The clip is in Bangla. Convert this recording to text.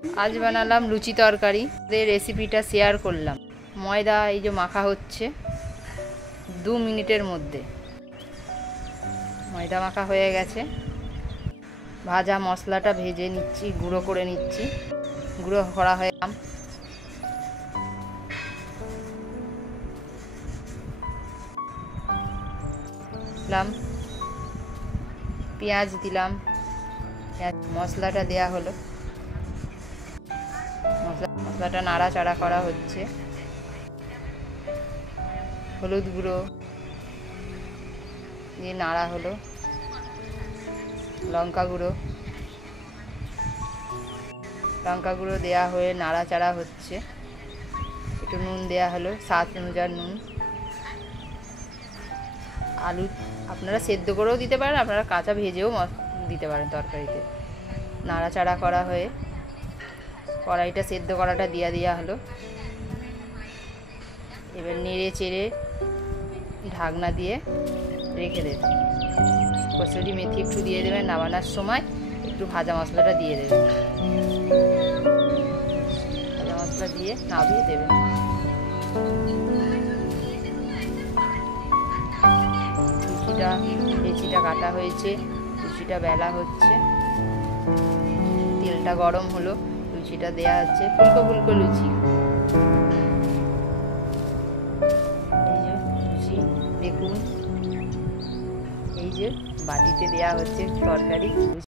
आज বানালাম লুচি তরকারি। এই রেসিপিটা শেয়ার করলাম। ময়দা এই যে মাখা হচ্ছে 2 মিনিটের মধ্যে। ময়দা মাখা হয়ে গেছে। ভাজা মশলাটা ভেজে নিচ্ছি, গুঁড়ো করে নিচ্ছি। গুঁড়ো করা হয়ে দিলাম, পেঁয়াজ দিলাম, মশলাটা দেয়া হলো। মশলাটা নাড়াচাড়া করা হচ্ছে। হলুদ গুঁড়ো দিয়ে নাড়া হলো, লঙ্কা গুঁড়ো দেয়া হয়ে নাড়াচাড়া হচ্ছে। একটু নুন দেয়া হলো, স্বাদ অনুযায়ী নুন। আলু আপনারা সেদ্ধ করেও দিতে পারেন, আপনারা কাঁচা ভেজেও দিতে পারেন তরকারিতে। নাড়াচাড়া করা হয়ে কড়াইটা সেদ্ধ করাটা দেওয়া হলো। এবার নেড়ে চেড়ে ঢাকনা দিয়ে রেখে দেবেন। কসুরি মেথি একটু দিয়ে দেবেন, নামানোর সময় একটু ভাজা মশলাটা দিয়ে দেবেন। ভাজা মশলা দিয়ে নামিয়ে দেবেন। লুচিটা কাটা হয়েছে, লুচিটা বেলা হচ্ছে। তেলটা গরম হলো, লুচিটা দেয়া হচ্ছে। ফুলকো ফুলকো লুচি। এই যে লুচি দেখুন, এই যে বাটিতে দেয়া হচ্ছে তরকারি।